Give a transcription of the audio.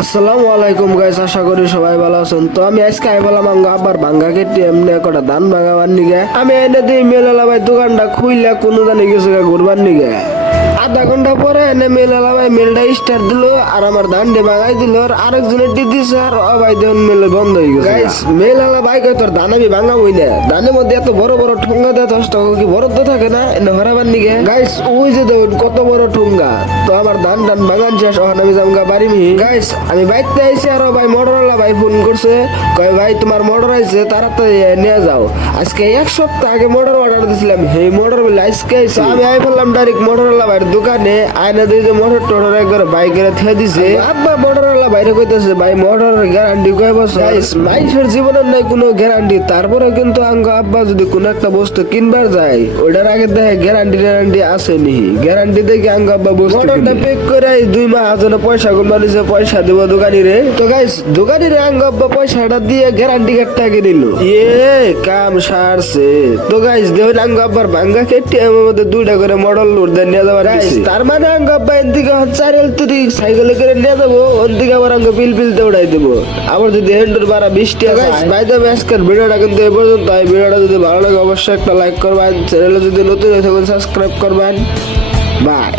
আসসালামু আলাইকুম গাইস, আশা করি সবাই ভালো আছেন। তো আমি আজকে আইবলাম আবার ভাঙ্গা কেটে এমনি কটা ধান ভাঙাবার নিগে আমি এনে দিই মেলালা ভাই দোকানটা খুইলা কোনো জানি গেছে ঘুরবার নিগে। আধা ঘন্টা পরে এনে মেলালা ভাই মেলটা স্টার্ট দিল আর আমার ধান ডে ভাঙাই দিল আর আরেকজনের ডি দিছে আর ভাই দেখুন মেল বন্ধ হয়ে গেছে। গাইস মেলালা ভাই কয় তোর ধান আমি ভাঙাবই না, ধানের মধ্যে এত বড় বড় ঠোঙ্গা দেয় 10 টাকা কি বরাদ্দ থাকে না এনে হরাবার নিগে। গাইস ওই যে দেখুন কত বড় ঠোঙ্গা। তো আমার ধান টান ভাঙান শেষ, ওখানে আমি জামগা বাড়ি মি। গাইস আমি বাইতে আইছি আর ভাই মোটরওয়ালা ভাই ফোন করছে, কয় ভাই তোমার মোটর আইছে তাড়াতাড়ি নিয়ে যাও। আজকে এক সপ্তাহ আগে মোটর অর্ডার দিছিলাম, এই মোটর বলে আজকে আইছে। আমি আই বললাম ডাইরেক্ট মোটরওয়ালা ভাইয়ের দোকানে আয়না দিয়ে যে মোটর টোটর একবার বাইকের থিয়ে দিছে। আব্বা মোটরওয়ালা বাইরে কইতেছে ভাই মোটরের গ্যারান্টি কয় বছর। গাইস মাইসের জীবনের নাই কোনো গ্যারান্টি, তারপরে কিন্তু আঙ্গ আব্বা যদি কোনো একটা বস্তু কিনবার যায় ওটার আগে দেখে গ্যারান্টি আসেনি, গ্যারান্টি দেখে আঙ্গ আব্বা বস্তু মোটরটা পেক করে 2 মাস জন্য পয়সা গুলো নিছে, পয়সা দেবো দোকানি রে। তো গাইস দোকানি রে আঙ্গ আব্বা পয়সাটা দিয়ে গ্যারান্টি কার্ডটা কিনে নিল, কাম সারছে। তো গাইস দেখুন আঙ্গ আব্বার ভাঙ্গা কেটে আমার মধ্যে 2টা করে মডেল লোড দিয়ে নিয়ে যাবার দিছে। তার মানে আঙ্গ আব্বা এদিকে 4 সাইকেলে করে নিয়ে যাবো, ওদিকে আবার আঙ্গ পিলতে উড়াই দেবো। আবার যদি হেন্ডুর বাড়া 20 টাকা ভাই তো আজকের ভিডিওটা কিন্তু এ পর্যন্ত। এই ভিডিওটা যদি ভালো লাগে অবশ্যই একটা লাইক করবেন, চ্যানেলে যদি নতুন হয়ে থাকেন সাবস্ক্রাইব করবেন। বাই।